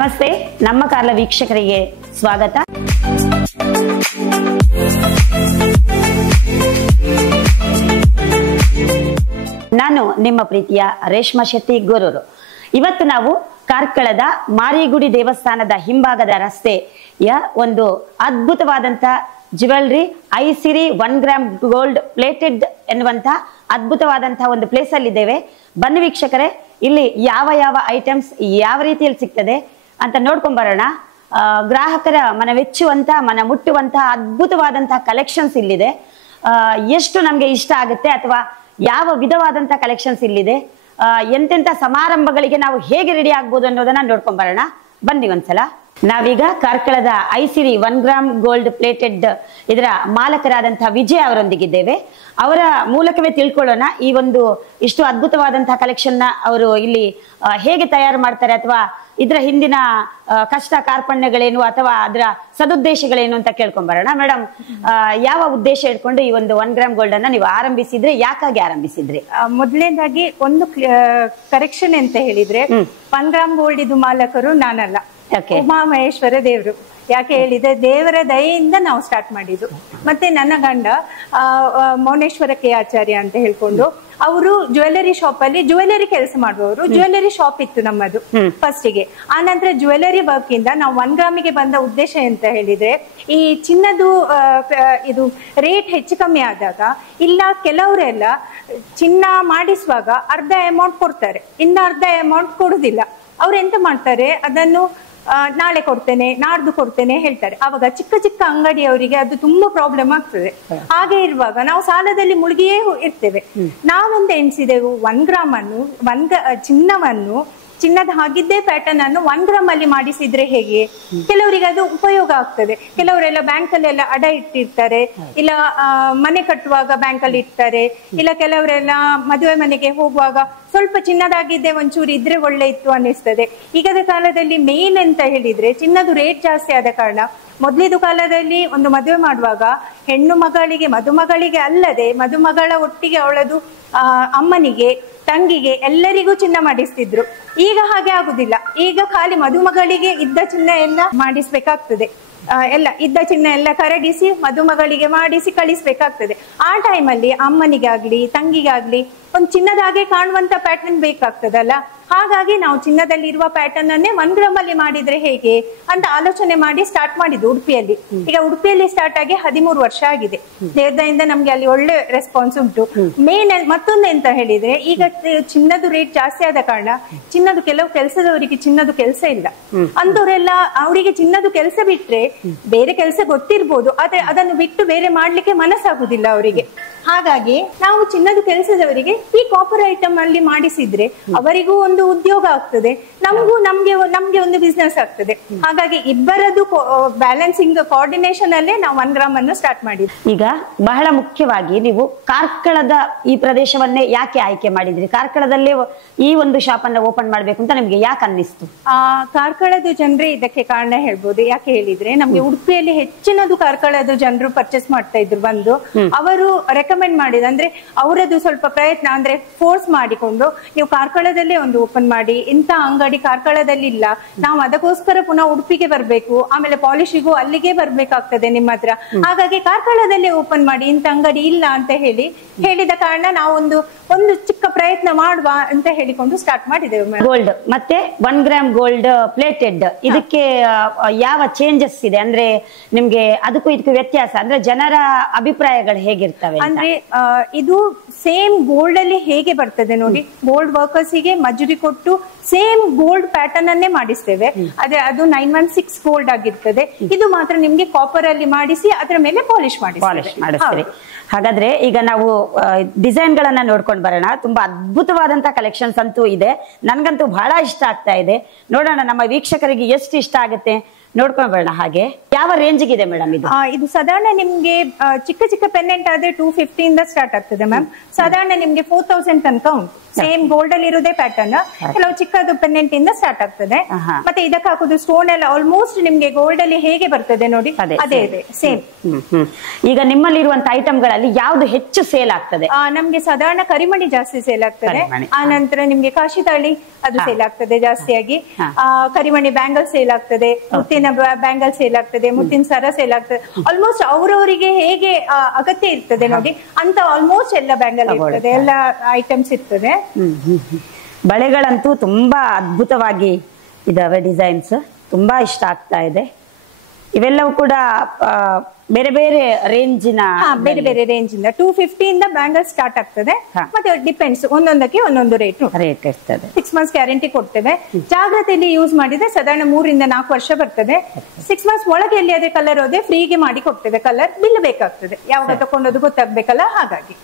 ನಮಸ್ತೆ, ನಮ್ಮ ಕಾರ್ಲ ವೀಕ್ಷಕರಿಗೆ ಸ್ವಾಗತ. ನಾನು ನಿಮ್ಮ ಪ್ರೀತಿಯ ರೇಷ್ಮಾ ಶೆಟ್ಟಿ ಗೊರೂರು. ಇವತ್ತು ನಾವು ಕಾರ್ಕಳದ ಮಾರಿಗುಡಿ ದೇವಸ್ಥಾನದ ಹಿಂಭಾಗದ ರಸ್ತೆಯ ಒಂದು ಅದ್ಭುತವಾದಂತ ಜ್ಯುವೆಲ್ರಿ ಐಸಿರಿ 1 ಗ್ರಾಮ್ ಗೋಲ್ಡ್ ಪ್ಲೇಟೆಡ್ ಎನ್ನುವಂತ ಅದ್ಭುತವಾದಂತಹ ಒಂದು ಪ್ಲೇಸ್ ಅಲ್ಲಿ ಇದ್ದೇವೆ. ಬನ್ನಿ ವೀಕ್ಷಕರೇ, ಇಲ್ಲಿ ಯಾವ ಯಾವ ಐಟಮ್ಸ್ ಯಾವ ರೀತಿಯಲ್ಲಿ ಸಿಗ್ತದೆ ಅಂತ ನೋಡ್ಕೊಂಡ್ ಬರೋಣ. ಗ್ರಾಹಕರ ಮನವೆಚ್ಚುವಂತ ಮನ ಮುಟ್ಟುವಂತಹ ಅದ್ಭುತವಾದಂತಹ ಕಲೆಕ್ಷನ್ಸ್ ಇಲ್ಲಿದೆ. ಎಷ್ಟು ನಮ್ಗೆ ಇಷ್ಟ ಆಗುತ್ತೆ ಅಥವಾ ಯಾವ ವಿಧವಾದಂತಹ ಕಲೆಕ್ಷನ್ಸ್ ಇಲ್ಲಿದೆ, ಎಂತೆಂತ ಸಮಾರಂಭಗಳಿಗೆ ನಾವು ಹೇಗೆ ರೆಡಿ ಆಗ್ಬೋದು ಅನ್ನೋದನ್ನ ನೋಡ್ಕೊಂಡ್ ಬರೋಣ. ಬನ್ನಿ ಒಂದ್ಸಲ. ನಾವೀಗ ಕಾರ್ಕಳದ ಐಸಿರಿ 1 ಗ್ರಾಮ್ ಗೋಲ್ಡ್ ಪ್ಲೇಟೆಡ್ ಇದರ ಮಾಲಕರಾದಂತಹ ವಿಜಯ್ ಅವರೊಂದಿಗಿದ್ದೇವೆ. ಅವರ ಮೂಲಕವೇ ತಿಳ್ಕೊಳ್ಳೋಣ ಈ ಒಂದು ಇಷ್ಟು ಅದ್ಭುತವಾದಂತಹ ಕಲೆಕ್ಷನ್ ನ ಅವರು ಇಲ್ಲಿ ಹೇಗೆ ತಯಾರು ಮಾಡ್ತಾರೆ ಅಥವಾ ಇದರ ಹಿಂದಿನ ಕಷ್ಟ ಕಾರ್ಪಣ್ಯಗಳೇನು ಅಥವಾ ಅದರ ಸದುದ್ದೇಶಗಳೇನು ಅಂತ ಕೇಳ್ಕೊಂಡ್ ಬರೋಣ. ಮೇಡಮ್, ಯಾವ ಉದ್ದೇಶ ಇಟ್ಕೊಂಡು ಈ ಒಂದು 1 ಗ್ರಾಮ್ ಗೋಲ್ಡ್ ಅನ್ನ ನೀವು ಆರಂಭಿಸಿದ್ರೆ, ಯಾಕಾಗಿ ಆರಂಭಿಸಿದ್ರಿ? ಮೊದಲನೇದಾಗಿ ಒಂದು ಕರೆಕ್ಷನ್ ಅಂತ ಹೇಳಿದ್ರೆ 1 ಗ್ರಾಮ್ ಗೋಲ್ಡ್ ಇದು ಮಾಲಕರು ನಾನಲ್ಲ, ಉಮಾ ಮಹೇಶ್ವರ ದೇವರು. ಯಾಕೆ ಹೇಳಿದ್ರೆ ದೇವರ ದಯೆಯಿಂದ ನಾವು ಸ್ಟಾರ್ಟ್ ಮಾಡಿದ್ದು. ಮತ್ತೆ ನನ್ನ ಗಂಡ ಮೌನೇಶ್ವರ ಕೆ ಆಚಾರ್ಯ ಅಂತ ಹೇಳ್ಕೊಂಡು ಅವರು ಜ್ಯುವೆಲರಿ ಶಾಪ್ ಅಲ್ಲಿ ಜ್ಯುವೆಲರಿ ಕೆಲಸ ಮಾಡುವವರು. ಜ್ಯುವೆಲರಿ ಶಾಪ್ ಇತ್ತು ನಮ್ಮದು ಫಸ್ಟಿಗೆ. ಆ ನಂತರ ಜ್ಯುವೆಲರಿ ವರ್ಕ್ ಇಂದ ನಾವು 1 ಗ್ರಾಮಿಗೆ ಬಂದ ಉದ್ದೇಶ ಅಂತ ಹೇಳಿದ್ರೆ, ಈ ಚಿನ್ನದು ಇದು ರೇಟ್ ಹೆಚ್ಚು ಕಮ್ಮಿ ಆದಾಗ ಇಲ್ಲ ಕೆಲವರೆಲ್ಲ ಚಿನ್ನ ಮಾಡಿಸುವಾಗ ಅರ್ಧ ಅಮೌಂಟ್ ಕೊಡ್ತಾರೆ, ಇನ್ನು ಅರ್ಧ ಅಮೌಂಟ್ ಕೊಡುದಿಲ್ಲ. ಅವ್ರು ಎಂತ ಮಾಡ್ತಾರೆ, ಅದನ್ನು ನಾಳೆ ಕೊಡ್ತೇನೆ ನಾಡ್ದು ಕೊಡ್ತೇನೆ ಹೇಳ್ತಾರೆ. ಅವಾಗ ಚಿಕ್ಕ ಚಿಕ್ಕ ಅಂಗಡಿಯವರಿಗೆ ಅದು ತುಂಬಾ ಪ್ರಾಬ್ಲಮ್ ಆಗ್ತದೆ. ಹಾಗೆ ಇರುವಾಗ ನಾವು ಸಾಲದಲ್ಲಿ ಮುಳುಗಿಯೇ ಇರ್ತೇವೆ. ನಾವೊಂದು ಎಣಿಸಿದೆವು 1 ಗ್ರಾಮ್ ಅನ್ನು ಚಿನ್ನದ ಹಾಗಿದ್ದೇ ಪ್ಯಾಟರ್ನ್ ಅನ್ನು 1 ಗ್ರಾಮ್ ಅಲ್ಲಿ ಮಾಡಿಸಿದ್ರೆ ಹೇಗೆ, ಕೆಲವರಿಗೆ ಅದು ಉಪಯೋಗ ಆಗ್ತದೆ. ಕೆಲವರೆಲ್ಲ ಬ್ಯಾಂಕ್ ಅಲ್ಲೆಲ್ಲ ಅಡ ಇಟ್ಟಿರ್ತಾರೆ, ಇಲ್ಲ ಮನೆ ಕಟ್ಟುವಾಗ ಬ್ಯಾಂಕ್ ಅಲ್ಲಿ ಇಡ್ತಾರೆ, ಇಲ್ಲ ಕೆಲವರೆಲ್ಲ ಮದುವೆ ಮನೆಗೆ ಹೋಗುವಾಗ ಸ್ವಲ್ಪ ಚಿನ್ನದಾಗಿದ್ದೆ ಒಂಚೂರು ಇದ್ರೆ ಒಳ್ಳೆ ಇತ್ತು ಅನ್ನಿಸ್ತದೆ. ಈಗದ ಕಾಲದಲ್ಲಿ ಮೇನ್ ಅಂತ ಹೇಳಿದ್ರೆ ಚಿನ್ನದ ರೇಟ್ ಜಾಸ್ತಿ ಆದ ಕಾರಣ ಮೊದಲಿದು ಕಾಲದಲ್ಲಿ ಒಂದು ಮದುವೆ ಮಾಡುವಾಗ ಹೆಣ್ಣು ಮಗಳಿಗೆ ಮದುಮಗಳಿಗೆ ಅಲ್ಲದೆ ಮದುಮಗಳ ಒಟ್ಟಿಗೆ ಅವಳದು ಅಮ್ಮನಿಗೆ ತಂಗಿಗೆ ಎಲ್ಲರಿಗೂ ಚಿನ್ನ ಮಾಡಿಸ್ತಿದ್ರು. ಈಗ ಹಾಗೆ ಆಗುದಿಲ್ಲ. ಈಗ ಖಾಲಿ ಮದುಮಗಳಿಗೆ ಇದ್ದ ಚಿನ್ನ ಎಲ್ಲ ಮಾಡಿಸ್ಬೇಕಾಗ್ತದೆ. ಎಲ್ಲ ಇದ್ದ ಚಿನ್ನ ಎಲ್ಲ ಕರಗಿಸಿ ಮದುಮಗಳಿಗೆ ಮಾಡಿಸಿ ಕಳಿಸ್ಬೇಕಾಗ್ತದೆ. ಆ ಟೈಮಲ್ಲಿ ಅಮ್ಮನಿಗೆ ಆಗ್ಲಿ ತಂಗಿಗೆ ಆಗ್ಲಿ ಒಂದು ಚಿನ್ನದ ಹಾಗೆ ಕಾಣುವಂತ ಪ್ಯಾಟರ್ನ್ ಬೇಕಾಗ್ತದಲ್ಲ. ಹಾಗಾಗಿ ನಾವು ಚಿನ್ನದಲ್ಲಿ ಇರುವ ಪ್ಯಾಟರ್ನ್ ಅನ್ನೇ 1 ಗ್ರಾಮ್ ಅಲ್ಲಿ ಮಾಡಿದ್ರೆ ಹೇಗೆ ಅಂತ ಆಲೋಚನೆ ಮಾಡಿ ಸ್ಟಾರ್ಟ್ ಮಾಡಿದ್ದು ಉಡುಪಿಯಲ್ಲಿ. ಈಗ ಉಡುಪಿಯಲ್ಲಿ ಸ್ಟಾರ್ಟ್ ಆಗಿ 13 ವರ್ಷ ಆಗಿದೆ. ದೇವದಿಂದ ನಮ್ಗೆ ಅಲ್ಲಿ ಒಳ್ಳೆ ರೆಸ್ಪಾನ್ಸ್ ಉಂಟು. ಮೇನ್ ಮತ್ತೊಂದು ಎಂತ ಹೇಳಿದ್ರೆ, ಈಗ ಚಿನ್ನದ ರೇಟ್ ಜಾಸ್ತಿ ಆದ ಕಾರಣ ಚಿನ್ನದ ಕೆಲವು ಕೆಲಸದವರಿಗೆ ಚಿನ್ನದ ಕೆಲಸ ಇಲ್ಲ. ಅಂತವರೆಲ್ಲ ಅವರಿಗೆ ಚಿನ್ನದ ಕೆಲಸ ಬಿಟ್ರೆ ಬೇರೆ ಕೆಲಸ ಗೊತ್ತಿರ್ಬೋದು, ಆದ್ರೆ ಅದನ್ನು ಬಿಟ್ಟು ಬೇರೆ ಮಾಡ್ಲಿಕ್ಕೆ ಮನಸ್ಸಾಗುದಿಲ್ಲ ಅವರಿಗೆ. ಹಾಗಾಗಿ ನಾವು ಚಿನ್ನದ ಕೆಲಸದವರಿಗೆ ಈ ಕಾಪರ್ ಐಟಮ್ ಅಲ್ಲಿ ಮಾಡಿಸಿದ್ರೆ ಅವರಿಗೂ ಒಂದು ಉದ್ಯೋಗ ಆಗ್ತದೆ, ನಮ್ಗೆ ಒಂದು ಬಿಸ್ನೆಸ್ ಆಗ್ತದೆ. ಹಾಗಾಗಿ ಇಬ್ಬರದು ಬ್ಯಾಲೆನ್ಸಿಂಗ್ ಕೋಆರ್ಡಿನೇಷನ್ ಅಲ್ಲೇ ನಾವು 1 ಗ್ರಾಮ್ ಅನ್ನು ಸ್ಟಾರ್ಟ್ ಮಾಡಿದ್ವಿ. ಈಗ ಬಹಳ ಮುಖ್ಯವಾಗಿ ನೀವು ಕಾರ್ಕಳದ ಈ ಪ್ರದೇಶವನ್ನೇ ಯಾಕೆ ಆಯ್ಕೆ ಮಾಡಿದ್ರಿ? ಕಾರ್ಕಳದಲ್ಲೇ ಈ ಒಂದು ಶಾಪ್ ಅನ್ನ ಓಪನ್ ಮಾಡ್ಬೇಕು ಅಂತ ನಿಮ್ಗೆ ಯಾಕೆ ಅನ್ನಿಸ್ತು? ಕಾರ್ಕಳದ ಜನರೇ ಇದಕ್ಕೆ ಕಾರಣ ಹೇಳ್ಬೋದು. ಯಾಕೆ ಹೇಳಿದ್ರೆ, ನಮ್ಗೆ ಉಡುಪಿಯಲ್ಲಿ ಹೆಚ್ಚಿನದು ಕಾರ್ಕಳದ ಜನರು ಪರ್ಚೇಸ್ ಮಾಡ್ತಾ ಇದ್ರು. ಬಂದು ಅವರು ರೆಕಮೆಂಡ್ ಮಾಡಿದ ಅಂದ್ರೆ ಅವರದ್ದು ಸ್ವಲ್ಪ ಪ್ರಯತ್ನ ಅಂದ್ರೆ ಫೋರ್ಸ್ ಮಾಡಿಕೊಂಡು ನೀವು ಕಾರ್ಕಳದಲ್ಲೇ ಒಂದು ಓಪನ್ ಮಾಡಿ, ಇಂಥ ಅಂಗಡಿ ಕಾರ್ಕಳದಲ್ಲಿ ಇಲ್ಲ, ನಾವು ಅದಕ್ಕೋಸ್ಕರ ಪುನಃ ಉಡುಪಿಗೆ ಬರ್ಬೇಕು, ಆಮೇಲೆ ಪಾಲಿಶಿಗೂ ಅಲ್ಲಿಗೆ ಬರ್ಬೇಕಾಗ್ತದೆ ನಿಮ್ಮ ಹತ್ರ, ಹಾಗಾಗಿ ಕಾರ್ಕಳದಲ್ಲೇ ಓಪನ್ ಮಾಡಿ, ಇಂಥ ಅಂಗಡಿ ಇಲ್ಲ ಅಂತ ಹೇಳಿದ ಕಾರಣ ನಾವು ಒಂದು ಚಿಕ್ಕ ಪ್ರಯತ್ನ ಮಾಡುವ ಅಂತ ಹೇಳಿಕೊಂಡು ಸ್ಟಾರ್ಟ್ ಮಾಡಿದೆವು. ಗೋಲ್ಡ್ ಮತ್ತೆ 1 ಗ್ರಾಮ್ ಗೋಲ್ಡ್ ಪ್ಲೇಟೆಡ್ ಇದಕ್ಕೆ ಯಾವ ಚೇಂಜಸ್ ಇದೆ ಅಂದ್ರೆ ನಿಮ್ಗೆ ಅದಕ್ಕೂ ಇದಕ್ಕೂ ವ್ಯತ್ಯಾಸ ಅಂದ್ರೆ ಜನರ ಅಭಿಪ್ರಾಯಗಳು ಹೇಗಿರ್ತವೆ? ಅಂದ್ರೆ ಇದು ಸೇಮ್ ಗೋಲ್ಡ್ ಅಲ್ಲಿ ಹೇಗೆ ಬರ್ತದೆ ನೋಡಿ, ಗೋಲ್ಡ್ ವರ್ಕರ್ಸ್ ಗೆ ಮಜೂರಿ ಕೊಟ್ಟು ಸೇಮ್ ಗೋಲ್ಡ್ ಪ್ಯಾಟರ್ನ್ ಅನ್ನೇ ಮಾಡಿಸ್ತೇವೆ. ಅದೇ ಅದು 916 ಗೋಲ್ಡ್ ಆಗಿರ್ತದೆ. ಇದು ಮಾತ್ರ ನಿಮ್ಗೆ ಕಾಪರ್ ಅಲ್ಲಿ ಮಾಡಿಸಿ ಅದರ ಮೇಲೆ ಪಾಲಿಶ್ ಮಾಡಿಸ್ತೀವಿ. ಹಾಗಾದ್ರೆ ಈಗ ನಾವು ಡಿಸೈನ್ ಗಳನ್ನ ನೋಡ್ಕೊಂಡು ಬರೋಣ. ತುಂಬಾ ಅದ್ಭುತವಾದಂತ ಕಲೆಕ್ಷನ್ಸ್ ಅಂತೂ ಇದೆ. ನನ್ಗಂತೂ ಬಹಳ ಇಷ್ಟ ಆಗ್ತಾ ಇದೆ. ನೋಡೋಣ ನಮ್ಮ ವೀಕ್ಷಕರಿಗೆ ಎಷ್ಟು ಇಷ್ಟ ಆಗುತ್ತೆ ನೋಡ್ಕೊಂಡ್ ಬರೋಣ. ಹಾಗೆ ಯಾವ ರೇಂಜ್ಗೆ ಇದೆ ಮೇಡಮ್ ಇದು? ಇದು ಸಾಧಾರಣ ನಿಮ್ಗೆ ಚಿಕ್ಕ ಚಿಕ್ಕ ಪೆಂಡೆಂಟ್ ಆದ್ರೆ 250 ಇಂದ ಸ್ಟಾರ್ಟ್ ಆಗ್ತದೆ ಮ್ಯಾಮ್. ಸಾಧಾರಣ ನಿಮ್ಗೆ 4000 ತನಕ ಉಂಟು. ಸೇಮ್ ಗೋಲ್ಡ್ ಅಲ್ಲಿ ಇರೋದೇ ಪ್ಯಾಟರ್ನ್. ಕೆಲವು ಚಿಕ್ಕದು ಪೆಂಡೆಂಟ್ ಇಂದ ಸ್ಟಾರ್ಟ್ ಆಗ್ತದೆ. ಮತ್ತೆ ಇದಕ್ಕೆ ಹಾಕುದು ಸ್ಟೋನ್ ಎಲ್ಲ ಆಲ್ಮೋಸ್ಟ್ ನಿಮ್ಗೆ ಗೋಲ್ಡ್ ಅಲ್ಲಿ ಹೇಗೆ ಬರ್ತದೆ ನೋಡಿ ಅದೇ ಇದೆ ಸೇಮ್. ಈಗ ನಿಮ್ಮಲ್ಲಿ ಇರುವಂತಹ ಐಟಮ್ಗಳಲ್ಲಿ ಯಾವ್ದು ಹೆಚ್ಚು ಸೇಲ್ ಆಗ್ತದೆ? ನಮ್ಗೆ ಸಾಧಾರಣ ಕರಿಮಣಿ ಜಾಸ್ತಿ ಸೇಲ್ ಆಗ್ತದೆ. ಆ ನಂತರ ನಿಮ್ಗೆ ಕಾಶಿ ತಾಳಿ ಅದು ಸೇಲ್ ಆಗ್ತದೆ ಜಾಸ್ತಿಯಾಗಿ. ಕರಿಮಣಿ ಬ್ಯಾಂಗಲ್ ಸೇಲ್ ಆಗ್ತದೆ, ಮುತ್ತಿನ ಬ್ಯಾಂಗಲ್ ಸೇಲ್ ಆಗ್ತದೆ, ಮುತ್ತಿನ ಸರ ಸೇಲ್ ಆಗ್ತದೆ. ಆಲ್ಮೋಸ್ಟ್ ಅವರವರಿಗೆ ಹೇಗೆ ಅಗತ್ಯ ಇರ್ತದೆ ನೋಡಿ ಅಂತ ಆಲ್ಮೋಸ್ಟ್ ಎಲ್ಲ ಬ್ಯಾಂಗಲ್ ಇರ್ತದೆ, ಎಲ್ಲ ಐಟಮ್ಸ್ ಇರ್ತದೆ. ಬಳೆಗಳಂತೂ ತುಂಬಾ ಅದ್ಭುತವಾಗಿ ಇದಾವೆ, ಡಿಸೈನ್ಸ್ ತುಂಬಾ ಇಷ್ಟ ಆಗ್ತಾ ಇದೆ. ಇವೆಲ್ಲವೂ ಕೂಡ ಬೇರೆ ಬೇರೆ ರೇಂಜಿನ ಬೇರೆ ಬೇರೆ ರೇಂಜ್ ಇಂದ 250 ಇಂದ ಬ್ಯಾಂಗಲ್ ಸ್ಟಾರ್ಟ್ ಆಗ್ತದೆ. ಮತ್ತೆ ಡಿಪೆಂಡ್ಸ್, ಒಂದೊಂದಕ್ಕೆ ಒಂದೊಂದು ರೇಟ್ ಇರ್ತದೆ. 6 ಮಂತ್ಸ್ ಗ್ಯಾರಂಟಿ ಕೊಡ್ತೇವೆ. ಜಾಗ್ರತೆಯಲ್ಲಿ ಯೂಸ್ ಮಾಡಿದ್ರೆ ಸಾಧಾರಣ 3 ಇಂದ 4 ವರ್ಷ ಬರ್ತದೆ. 6 ಮಂತ್ಸ್ ಒಳಗೆ ಎಲ್ಲಿ ಅದೇ ಕಲರ್ ಹೋದ್ರೆ ಫ್ರೀಗೆ ಮಾಡಿ ಕೊಡ್ತೇವೆ. ಕಲರ್ ಬಿಲ್ ಬೇಕಾಗ್ತದೆ, ಯಾವಾಗ ತಕೊಂಡೋದು ಗೊತ್ತಾಗ್ಬೇಕಲ್ಲ, ಹಾಗಾಗಿ